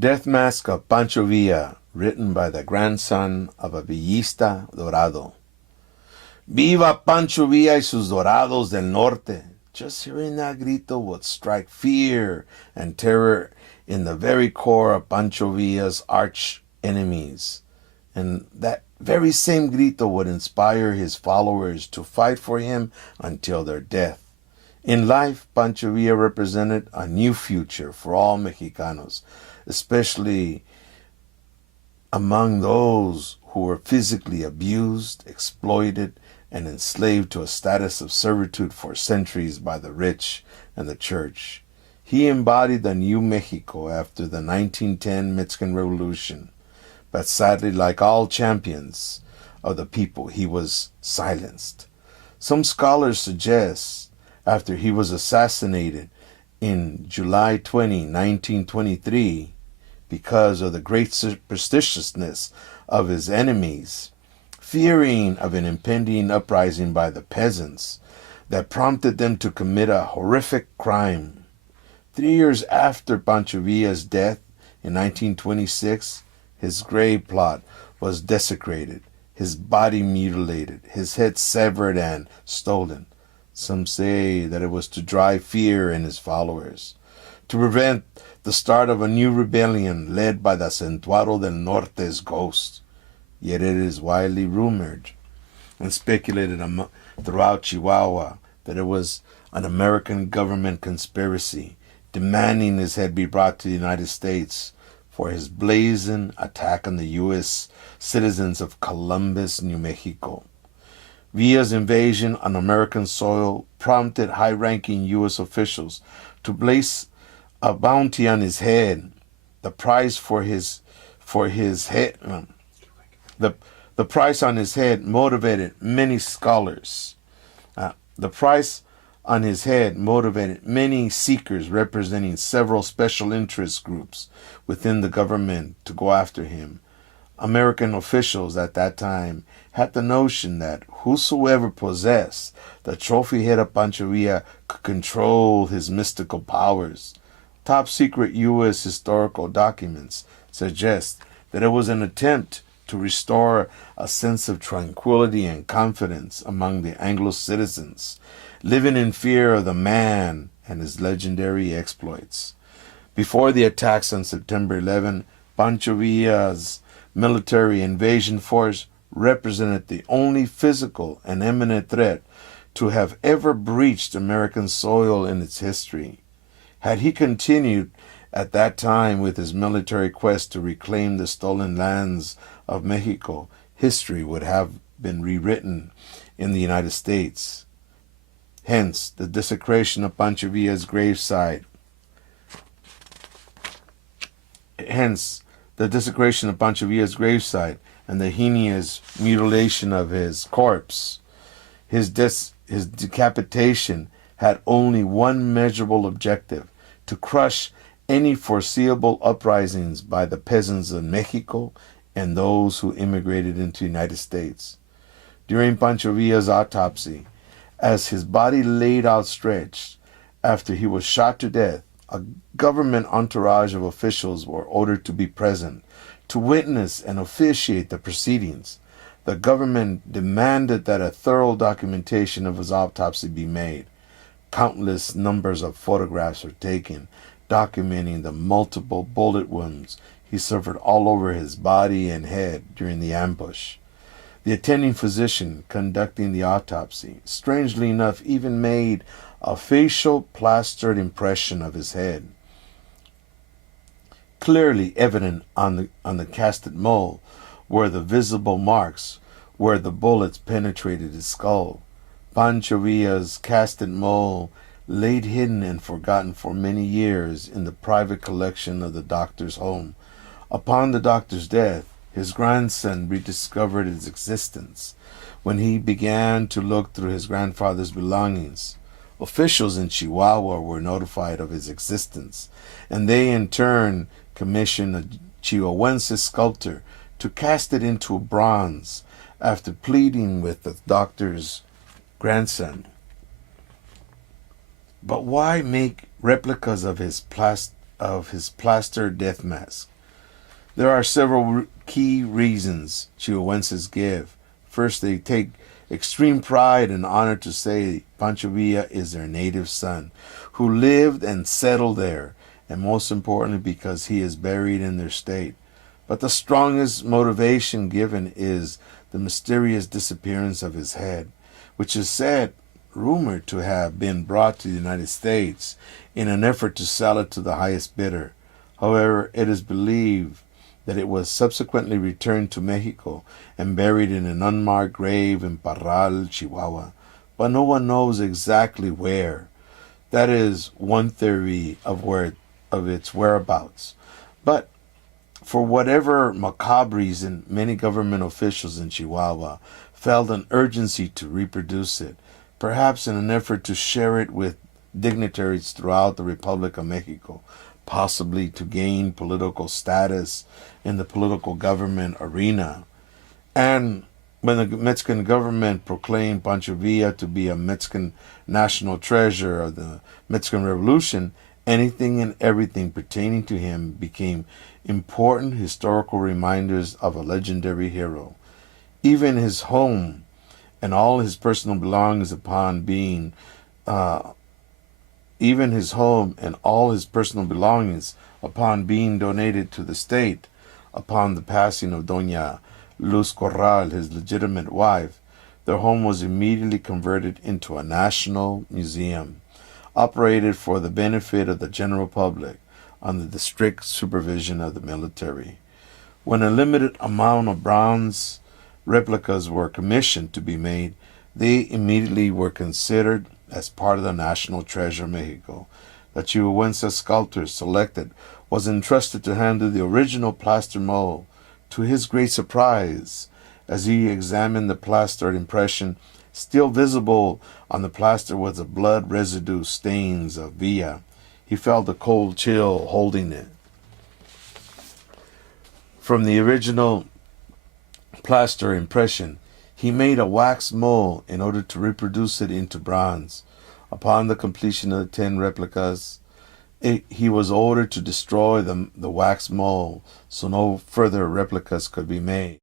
Death Mask of Pancho Villa, written by the grandson of a villista dorado. Viva Pancho Villa y sus dorados del norte. Just hearing that grito would strike fear and terror in the very core of Pancho Villa's arch enemies. And that very same grito would inspire his followers to fight for him until their death. In life, Pancho Villa represented a new future for all Mexicanos, especially among those who were physically abused, exploited, and enslaved to a status of servitude for centuries by the rich and the church. He embodied the new Mexico after the 1910 Mexican Revolution, but sadly, like all champions of the people, he was silenced. Some scholars suggest after he was assassinated in July 20, 1923, because of the great superstitiousness of his enemies, fearing of an impending uprising by the peasants that prompted them to commit a horrific crime. 3 years after Pancho Villa's death in 1926, his grave plot was desecrated, his body mutilated, his head severed and stolen. Some say that it was to drive fear in his followers, to prevent the start of a new rebellion led by the Santuario del Norte's ghost. Yet it is widely rumored and speculated throughout Chihuahua that it was an American government conspiracy demanding his head be brought to the United States for his brazen attack on the U.S. citizens of Columbus, New Mexico. Villa's invasion on American soil prompted high-ranking U.S. officials to place a bounty on his head. The price for his head, the price on his head motivated many scholars. The price on his head motivated many seekers representing several special interest groups within the government to go after him. American officials at that time had the notion that whosoever possessed the trophy head of Pancho Villa could control his mystical powers. Top secret U.S. historical documents suggest that it was an attempt to restore a sense of tranquility and confidence among the Anglo citizens, living in fear of the man and his legendary exploits. Before the attacks on September 11, Pancho Villa's military invasion force represented the only physical and imminent threat to have ever breached American soil in its history. Had he continued at that time with his military quest to reclaim the stolen lands of Mexico, history would have been rewritten in the United States. Hence, the desecration of Pancho Villa's gravesite. And the heinous mutilation of his corpse. His decapitation had only one measurable objective: to crush any foreseeable uprisings by the peasants of Mexico and those who immigrated into the United States. During Pancho Villa's autopsy, as his body laid outstretched after he was shot to death, a government entourage of officials were ordered to be present to witness and officiate the proceedings. The government demanded that a thorough documentation of his autopsy be made. Countless numbers of photographs were taken, documenting the multiple bullet wounds he suffered all over his body and head during the ambush. The attending physician conducting the autopsy, strangely enough, even made a facial plastered impression of his head, clearly evident on the casted mole were the visible marks where the bullets penetrated his skull. Pancho Villa's casted mole laid hidden and forgotten for many years in the private collection of the doctor's home. Upon the doctor's death, his grandson rediscovered its existence. When he began to look through his grandfather's belongings, officials in Chihuahua were notified of his existence, and they in turn commissioned a Chihuahuense sculptor to cast it into bronze after pleading with the doctor's grandson. But why make replicas of his of his plaster death mask. There are several key reasons Chihuahuenses give. First, they take extreme pride and honor to say Pancho Villa is their native son, who lived and settled there, and most importantly because he is buried in their state. But the strongest motivation given is the mysterious disappearance of his head, which is rumored to have been brought to the United States in an effort to sell it to the highest bidder. However, it is believed that it was subsequently returned to Mexico and buried in an unmarked grave in Parral, Chihuahua, but no one knows exactly where. That is one theory of its whereabouts. But for whatever macabre reason, many government officials in Chihuahua felt an urgency to reproduce it, perhaps in an effort to share it with dignitaries throughout the Republic of Mexico, possibly to gain political status in the political government arena. And when the Mexican government proclaimed Pancho Villa to be a Mexican national treasure of the Mexican Revolution, anything and everything pertaining to him became important historical reminders of a legendary hero. Even his home and all his personal belongings upon being donated to the state upon the passing of Doña Luz Corral, his legitimate wife, their home was immediately converted into a national museum, operated for the benefit of the general public under the strict supervision of the military. When a limited amount of bronze replicas were commissioned to be made, they immediately were considered as part of the National Treasure Mexico. The Chihuahuense sculptor selected was entrusted to handle the original plaster mold. To his great surprise, as he examined the plaster impression, still visible on the plaster was the blood residue stains of Villa. He felt a cold chill holding it. From the original plaster impression, he made a wax mold in order to reproduce it into bronze. Upon the completion of the 10 replicas, he was ordered to destroy the wax mold so no further replicas could be made.